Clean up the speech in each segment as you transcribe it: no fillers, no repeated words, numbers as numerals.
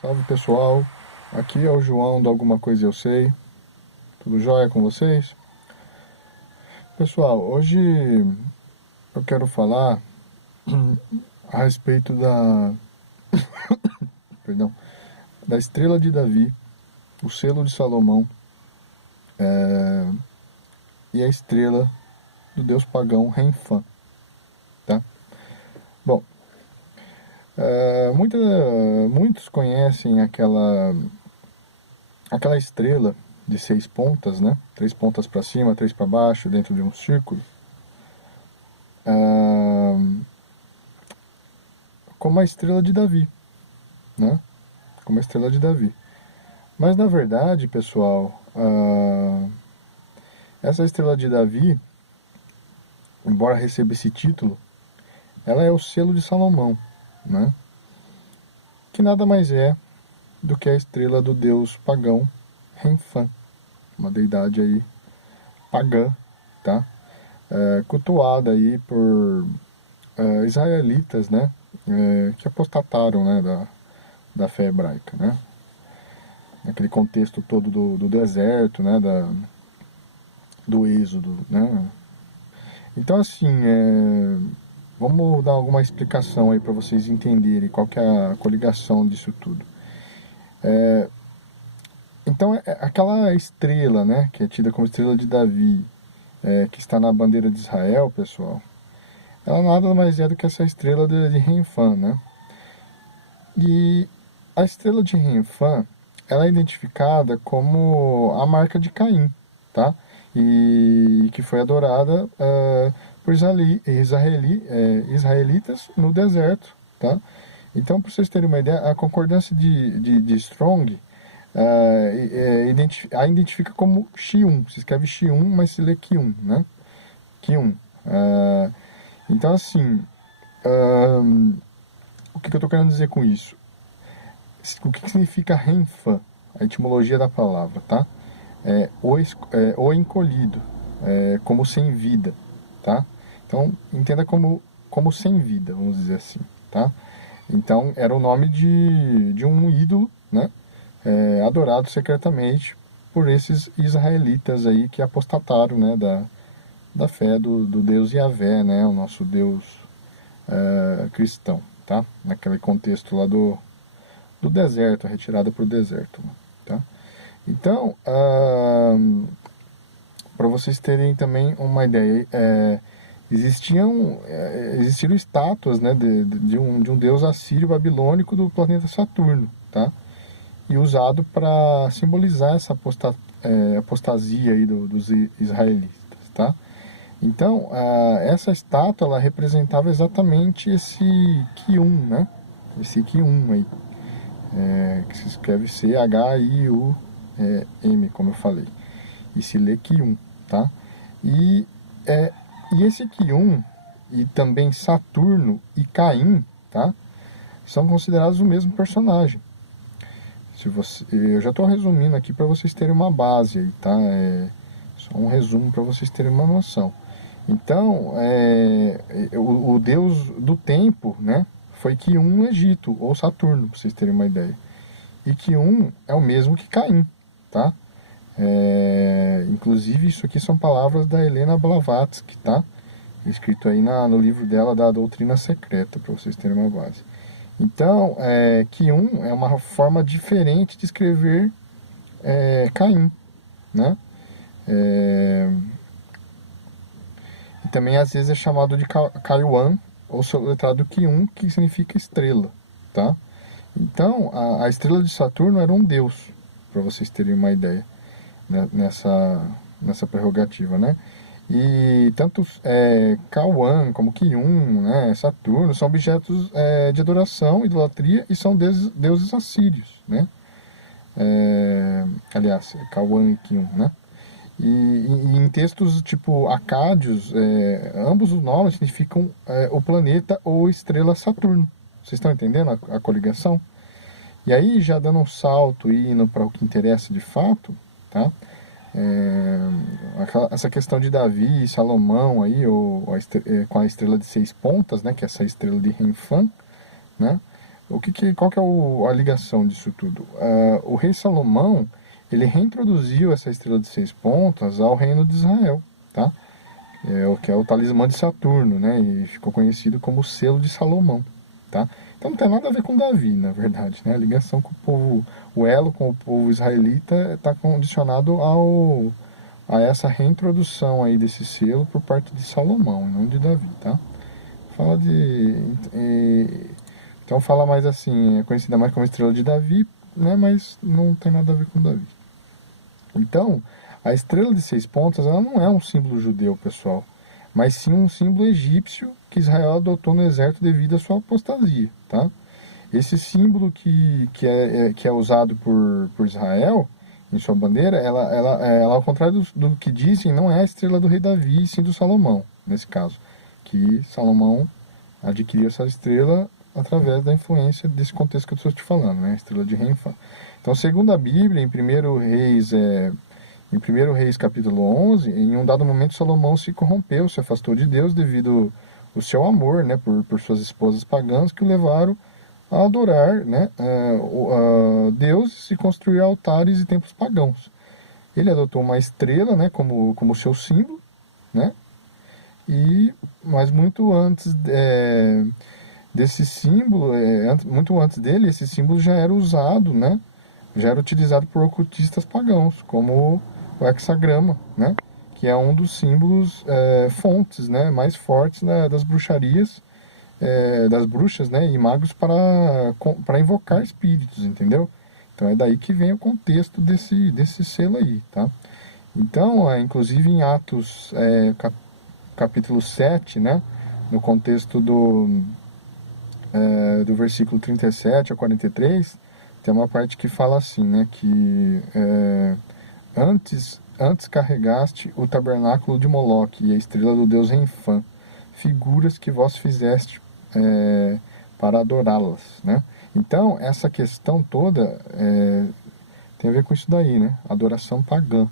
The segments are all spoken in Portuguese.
Salve pessoal, aqui é o João do Alguma Coisa Eu Sei, tudo jóia com vocês? Pessoal, hoje eu quero falar a respeito perdão, da estrela de Davi, o selo de Salomão e a estrela do deus pagão Renfã, tá? Bom, muitos conhecem aquela estrela de 6 pontas, né? 3 pontas para cima, 3 para baixo, dentro de um círculo, como a estrela de Davi, né? Como a estrela de Davi. Mas na verdade, pessoal, essa estrela de Davi, embora receba esse título, ela é o selo de Salomão, né? Que nada mais é do que a estrela do deus pagão Renfã, uma deidade aí pagã, tá? Cultuada aí por israelitas, né? Que apostataram, né? Da fé hebraica, né? Naquele contexto todo do deserto, né? Do êxodo, né? Então, assim, vamos dar alguma explicação aí para vocês entenderem qual que é a coligação disso tudo. Então, aquela estrela, né, que é tida como estrela de Davi, que está na bandeira de Israel, pessoal, ela nada mais é do que essa estrela de Renfã, né? E a estrela de Renfã, ela é identificada como a marca de Caim, tá? E que foi adorada por israelitas no deserto, tá? Então, para vocês terem uma ideia, a concordância de Strong a identifica como Xi'un. Se escreve Xi'un, mas se lê Qiun, né? Qiun. Então, assim, o que eu estou querendo dizer com isso? O que significa Renfã? A etimologia da palavra, tá? O encolhido, como sem vida, tá? Então, entenda como sem vida, vamos dizer assim, tá? Então, era o nome de um ídolo, né? Adorado secretamente por esses israelitas aí que apostataram, né? Da fé do Deus Yahvé, né? O nosso Deus cristão, tá? Naquele contexto lá do deserto, a retirada para o deserto, tá? Então, para vocês terem também uma ideia, existiram estátuas, né, de um deus assírio babilônico do planeta Saturno, tá? E usado para simbolizar essa apostasia aí dos israelitas, tá? Então, essa estátua ela representava exatamente esse Qiun, né? Esse Qiun aí, que se escreve Chium, como eu falei, e se lê Qiun, tá? E, e esse Qiun e também Saturno e Caim, tá? São considerados o mesmo personagem. Eu já estou resumindo aqui para vocês terem uma base aí, tá? Só um resumo para vocês terem uma noção. Então, o deus do tempo, né, foi Qiun no Egito, ou Saturno, para vocês terem uma ideia. E Qiun é o mesmo que Caim, tá? Inclusive, isso aqui são palavras da Helena Blavatsky, tá? Escrito aí no livro dela da Doutrina Secreta, para vocês terem uma base. Então, Qiun é uma forma diferente de escrever Caim, né? E também às vezes é chamado de Kaiwan, ou soletrado Qiun, que significa estrela, tá? Então, a estrela de Saturno era um deus, para vocês terem uma ideia, né, nessa prerrogativa, né? E tanto Kawan como Qiun, né, Saturno, são objetos de adoração, idolatria e são deuses assírios, né? Aliás, Kawan e Qiun, né? E em textos tipo acádios, ambos os nomes significam o planeta ou estrela Saturno. Vocês estão entendendo a coligação? E aí, já dando um salto e indo para o que interessa de fato, tá? Essa questão de Davi e Salomão aí, com a estrela de 6 pontas, né? Que é essa estrela de Renfã, né? Qual que é a ligação disso tudo? O rei Salomão, ele reintroduziu essa estrela de 6 pontas ao reino de Israel, tá? O que é o talismã de Saturno, né? E ficou conhecido como o selo de Salomão, tá? Então não tem nada a ver com Davi, na verdade, né? A ligação com o povo, o elo com o povo israelita está condicionado a essa reintrodução aí desse selo por parte de Salomão, não de Davi, tá? Fala de... Então fala mais assim, é conhecida mais como estrela de Davi, né? Mas não tem nada a ver com Davi. Então, a estrela de 6 pontas, ela não é um símbolo judeu, pessoal, mas sim um símbolo egípcio que Israel adotou no exército devido à sua apostasia, tá? Esse símbolo que é usado por Israel em sua bandeira, ela ao contrário do que dizem, não é a estrela do rei Davi, sim do Salomão, nesse caso. Que Salomão adquiriu essa estrela através da influência desse contexto que eu estou te falando, né? A estrela de Renfã. Então, segundo a Bíblia, em 1 Reis capítulo 11, em um dado momento Salomão se corrompeu, se afastou de Deus devido ao seu amor, né, por suas esposas pagãs que o levaram a adorar, né, deuses e construir altares e templos pagãos. Ele adotou uma estrela, né, como seu símbolo, né, mas muito antes desse símbolo, muito antes dele, esse símbolo já era usado, né, já era utilizado por ocultistas pagãos, como o hexagrama, né, que é um dos símbolos fontes, né, mais fortes das bruxarias, das bruxas, né, e magos para invocar espíritos, entendeu? Então é daí que vem o contexto desse selo aí, tá? Então, inclusive em Atos capítulo 7, né, no contexto do versículo 37 a 43, tem uma parte que fala assim, né, que antes carregaste o tabernáculo de Moloque e a estrela do deus Renfã, figuras que vós fizeste para adorá-las, né? Então, essa questão toda tem a ver com isso daí, né? Adoração pagã,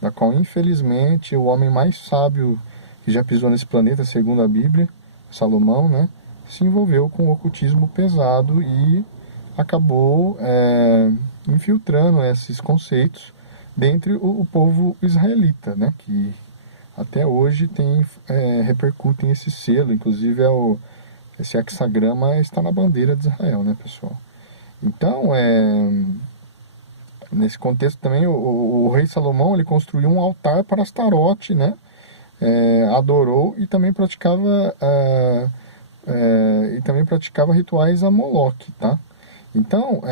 da qual, infelizmente, o homem mais sábio que já pisou nesse planeta, segundo a Bíblia, Salomão, né? Se envolveu com o ocultismo pesado e acabou infiltrando esses conceitos dentre o povo israelita, né? Que até hoje repercutem esse selo, inclusive esse hexagrama está na bandeira de Israel, né, pessoal? Então, nesse contexto também, o rei Salomão ele construiu um altar para Astarote, né? Adorou e também praticava rituais a Moloque, tá? Então,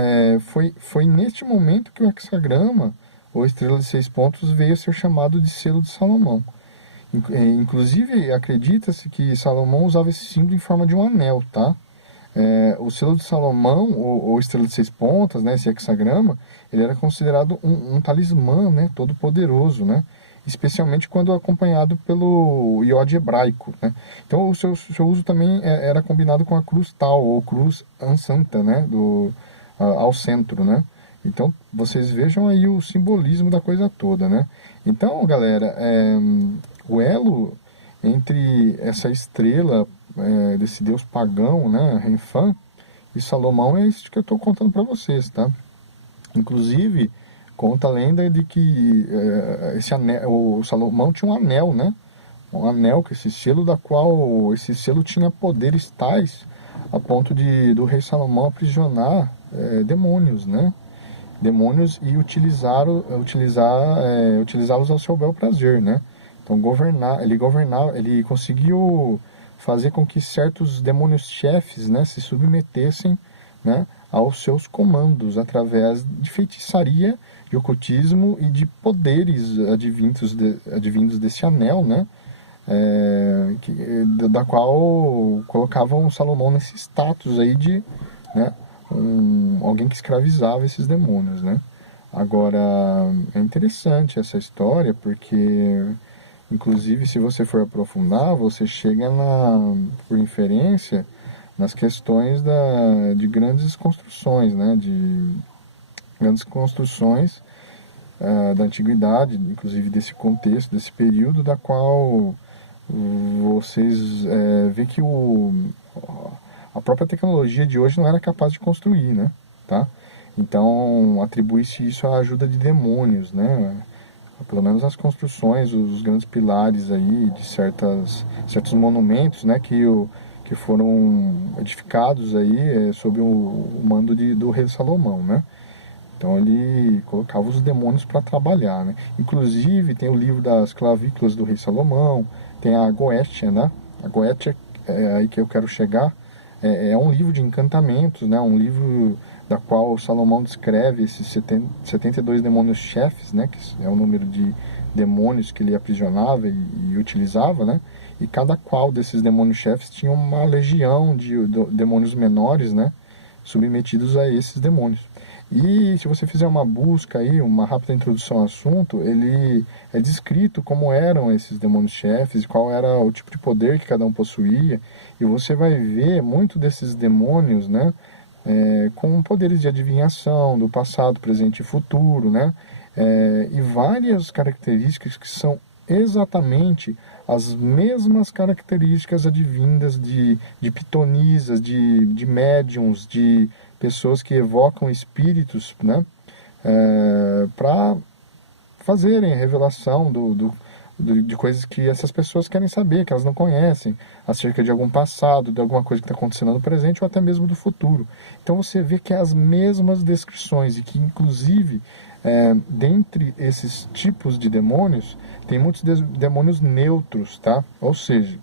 foi neste momento que o hexagrama, ou estrela de 6 pontos, veio a ser chamado de selo de Salomão. Inclusive, acredita-se que Salomão usava esse símbolo em forma de um anel, tá? O selo de Salomão, ou estrela de 6 pontas, né, esse hexagrama, ele era considerado um talismã, né, todo poderoso, né? Especialmente quando acompanhado pelo iode hebraico, né? Então o seu uso também era combinado com a cruz tal, ou cruz ansanta, né, ao centro, né? Então vocês vejam aí o simbolismo da coisa toda, né? Então, galera, o elo entre essa estrela desse deus pagão, né, Renfã, e Salomão é isso que eu estou contando para vocês, tá? Inclusive, conta a lenda de que esse anel, o Salomão tinha um anel, né? Um anel, que esse selo tinha poderes tais a ponto do rei Salomão aprisionar demônios, né? Demônios e utilizá-los ao seu bel prazer, né? Então ele conseguiu fazer com que certos demônios chefes, né, se submetessem, né, aos seus comandos através de feitiçaria, de ocultismo e de poderes advindos desse anel, né, da qual colocavam Salomão nesse status aí de, né, alguém que escravizava esses demônios, né. Agora, é interessante essa história porque, inclusive, se você for aprofundar, você chega por inferência nas questões de grandes construções, né, de grandes construções da antiguidade, inclusive desse contexto, desse período, da qual vocês vê que a própria tecnologia de hoje não era capaz de construir, né? Tá? Então, atribui-se isso à ajuda de demônios, né? Pelo menos as construções, os grandes pilares aí de certos monumentos, né? Que foram edificados aí sob o mando do rei Salomão, né? Então ele colocava os demônios para trabalhar, né? Inclusive tem o livro das clavículas do rei Salomão, tem a Goétia, né? A Goétia é aí que eu quero chegar. É um livro de encantamentos, né? Um livro da qual Salomão descreve esses 72 demônios chefes, né? Que é o número de demônios que ele aprisionava e utilizava, né? E cada qual desses demônios chefes tinha uma legião de demônios menores, né? Submetidos a esses demônios. E se você fizer uma busca aí, uma rápida introdução ao assunto, ele é descrito como eram esses demônios chefes, qual era o tipo de poder que cada um possuía, e você vai ver muito desses demônios, né, com poderes de adivinhação do passado, presente e futuro, né, e várias características que são exatamente as mesmas características advindas de pitonisas, de médiums, de pessoas que evocam espíritos, né, para fazerem revelação de coisas que essas pessoas querem saber, que elas não conhecem, acerca de algum passado, de alguma coisa que está acontecendo no presente ou até mesmo do futuro. Então você vê que é as mesmas descrições e que, inclusive, dentre esses tipos de demônios, tem muitos demônios neutros, tá? Ou seja,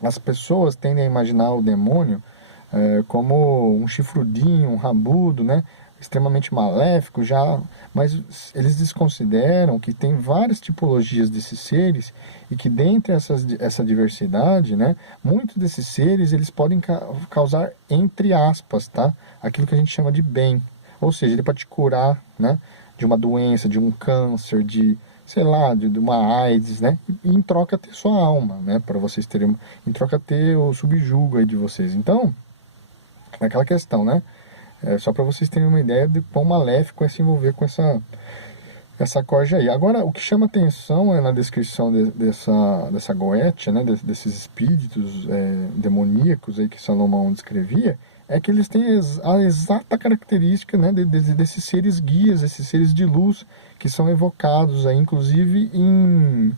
as pessoas tendem a imaginar o demônio como um chifrudinho, um rabudo, né? Extremamente maléfico já, mas eles desconsideram que tem várias tipologias desses seres e que dentre essa diversidade, né, muitos desses seres eles podem causar, entre aspas, tá, aquilo que a gente chama de bem, ou seja, ele pode te curar, né, de uma doença, de um câncer, de sei lá, de uma AIDS, né? E em troca ter sua alma, né? Para vocês terem, em troca ter o subjugo aí de vocês. Então, é aquela questão, né? Só para vocês terem uma ideia de quão maléfico é se envolver com essa corja aí. Agora, o que chama atenção é na descrição dessa Goétia, né, desses espíritos demoníacos aí que Salomão descrevia, é que eles têm a exata característica, né, desses seres guias, esses seres de luz que são evocados aí, inclusive em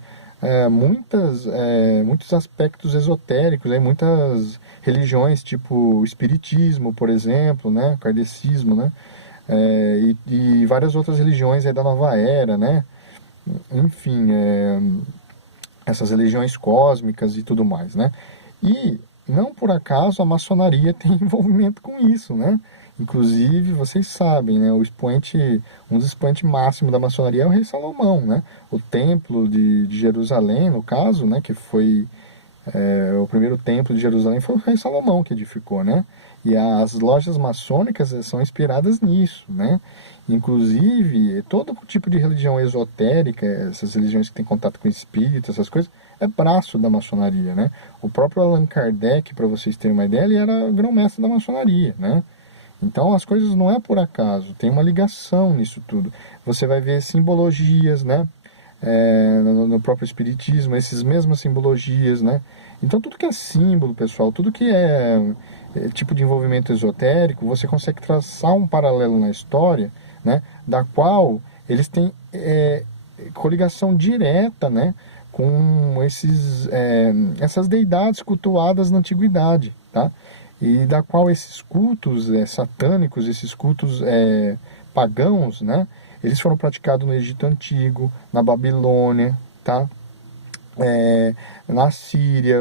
muitos aspectos esotéricos, aí, muitas religiões, tipo o espiritismo, por exemplo, né, kardecismo, né, e várias outras religiões aí da nova era, né, enfim, essas religiões cósmicas e tudo mais, né, e não por acaso a maçonaria tem envolvimento com isso, né, inclusive vocês sabem, né, um dos expoentes máximos da maçonaria é o rei Salomão, né, o templo de Jerusalém, no caso, né, que foi o primeiro templo de Jerusalém foi o rei Salomão que edificou, né? E as lojas maçônicas são inspiradas nisso, né? Inclusive, todo tipo de religião esotérica, essas religiões que têm contato com espíritos, essas coisas, é braço da maçonaria, né? O próprio Allan Kardec, para vocês terem uma ideia, ele era grão-mestre da maçonaria, né? Então as coisas não é por acaso, tem uma ligação nisso tudo. Você vai ver simbologias, né? No próprio espiritismo, essas mesmas simbologias, né? Então tudo que é símbolo, pessoal, tudo que é tipo de envolvimento esotérico, você consegue traçar um paralelo na história, né? Da qual eles têm coligação direta, né? Com essas deidades cultuadas na antiguidade, tá? E da qual esses cultos satânicos, esses cultos pagãos, né? Eles foram praticados no Egito Antigo, na Babilônia, tá? Na Síria,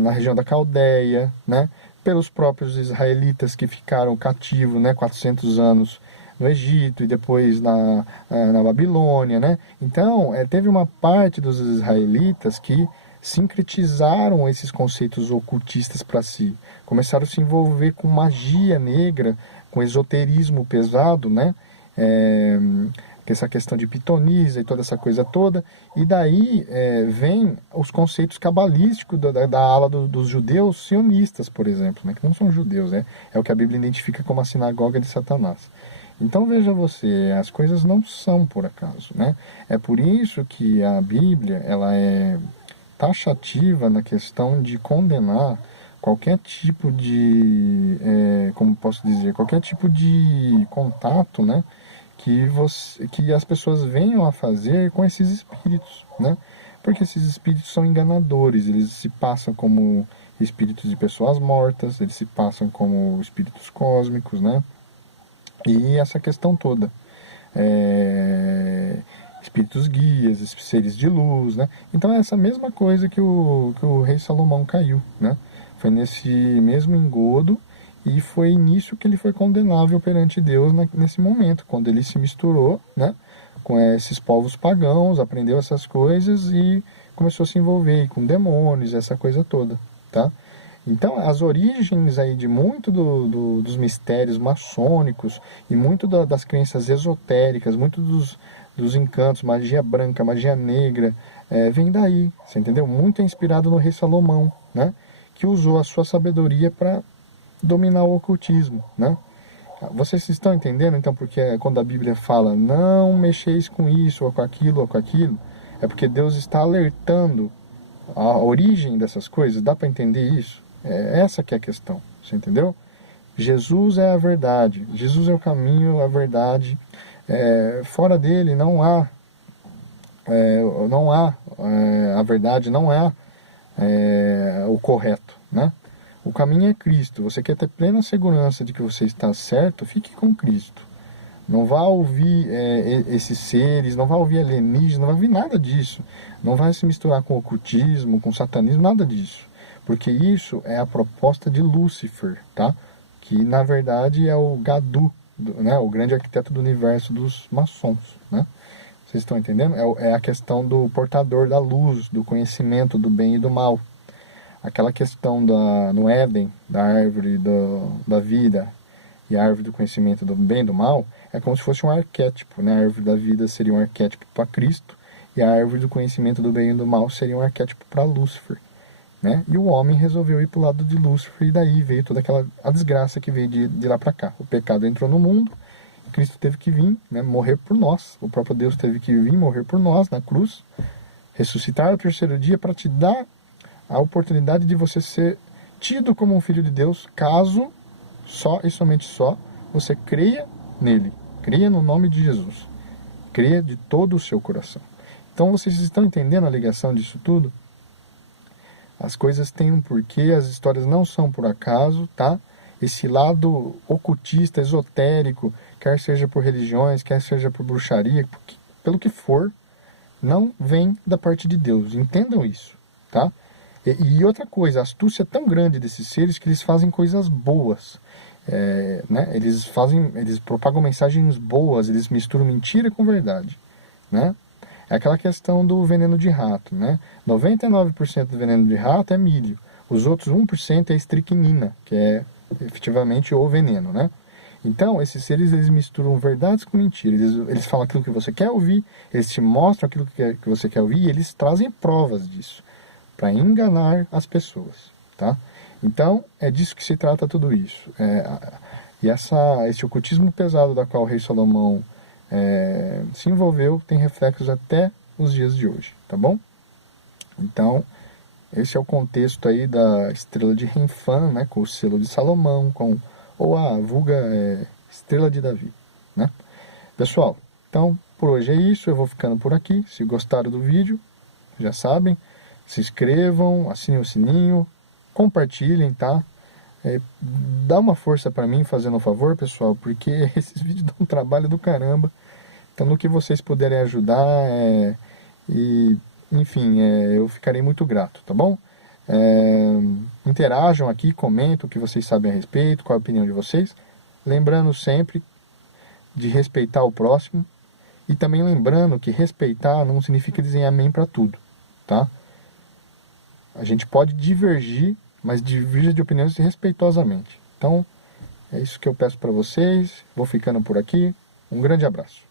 na região da Caldeia, né? Pelos próprios israelitas que ficaram cativos, né? 400 anos no Egito e depois na Babilônia, né? Então, teve uma parte dos israelitas que sincretizaram esses conceitos ocultistas para si, começaram a se envolver com magia negra, com esoterismo pesado, né? Essa questão de pitonisa e toda essa coisa toda, e daí vem os conceitos cabalísticos da ala dos judeus sionistas, por exemplo, né, que não são judeus, né, é o que a Bíblia identifica como a sinagoga de Satanás. Então veja você, as coisas não são por acaso, né? É por isso que a Bíblia ela é taxativa na questão de condenar qualquer tipo de, como posso dizer, qualquer tipo de contato, né, que as pessoas venham a fazer com esses espíritos, né? Porque esses espíritos são enganadores, eles se passam como espíritos de pessoas mortas, eles se passam como espíritos cósmicos, né? E essa questão toda. Espíritos guias, seres de luz, né? Então é essa mesma coisa que o rei Salomão caiu, né? Foi nesse mesmo engodo e foi nisso que ele foi condenável perante Deus nesse momento, quando ele se misturou, né, com esses povos pagãos, aprendeu essas coisas e começou a se envolver com demônios, essa coisa toda, tá? Então, as origens aí de muito dos mistérios maçônicos e muito das crenças esotéricas, muito dos encantos, magia branca, magia negra, vem daí, você entendeu? Muito é inspirado no rei Salomão, né? Que usou a sua sabedoria para dominar o ocultismo, né? Vocês estão entendendo, então, porque quando a Bíblia fala não mexeis com isso ou com aquilo, é porque Deus está alertando a origem dessas coisas, dá para entender isso? É essa que é a questão, você entendeu? Jesus é a verdade, Jesus é o caminho, a verdade. Fora dele não há a verdade, não há o correto, né? O caminho é Cristo. Você quer ter plena segurança de que você está certo? Fique com Cristo. Não vá ouvir esses seres, não vá ouvir alienígenas, não vai ouvir nada disso. Não vai se misturar com ocultismo, com satanismo, nada disso. Porque isso é a proposta de Lúcifer, tá? Que na verdade é o Gadu, né? O grande arquiteto do universo dos maçons, né? Vocês estão entendendo? É a questão do portador da luz, do conhecimento do bem e do mal. Aquela questão no Éden, da árvore da vida e a árvore do conhecimento do bem e do mal, é como se fosse um arquétipo, né? A árvore da vida seria um arquétipo para Cristo e a árvore do conhecimento do bem e do mal seria um arquétipo para Lúcifer, né? E o homem resolveu ir para o lado de Lúcifer e daí veio toda a desgraça que veio de lá para cá. O pecado entrou no mundo, Cristo teve que vir, né, morrer por nós, o próprio Deus teve que vir morrer por nós na cruz, ressuscitar no terceiro dia para te dar a oportunidade de você ser tido como um filho de Deus, caso só e somente só você creia nele, creia no nome de Jesus, creia de todo o seu coração. Então vocês estão entendendo a ligação disso tudo? As coisas têm um porquê, as histórias não são por acaso, tá? Esse lado ocultista, esotérico, quer seja por religiões, quer seja por bruxaria, pelo que for, não vem da parte de Deus. Entendam isso, tá? E outra coisa, a astúcia é tão grande desses seres que eles fazem coisas boas. Né? Eles propagam mensagens boas, eles misturam mentira com verdade, né? É aquela questão do veneno de rato, né? 99% do veneno de rato é milho, os outros 1% é estricnina, que é efetivamente o veneno, né? Então, esses seres, eles misturam verdades com mentiras, eles falam aquilo que você quer ouvir, eles te mostram aquilo que você quer ouvir e eles trazem provas disso, para enganar as pessoas, tá? Então, é disso que se trata tudo isso. E esse ocultismo pesado da qual o rei Salomão se envolveu tem reflexos até os dias de hoje, tá bom? Então, esse é o contexto aí da estrela de Renfã, né, com o selo de Salomão, ou a vulga estrela de Davi, né? Pessoal, então, por hoje é isso, eu vou ficando por aqui. Se gostaram do vídeo, já sabem, se inscrevam, assinem o sininho, compartilhem, tá? Dá uma força para mim fazendo um favor, pessoal, porque esses vídeos dão um trabalho do caramba. Então, no que vocês puderem ajudar, enfim, eu ficarei muito grato, tá bom? Interajam aqui, comentem o que vocês sabem a respeito, qual a opinião de vocês. Lembrando sempre de respeitar o próximo. E também lembrando que respeitar não significa dizer amém para tudo, tá? A gente pode divergir, mas diverja de opiniões respeitosamente. Então, é isso que eu peço para vocês. Vou ficando por aqui. Um grande abraço.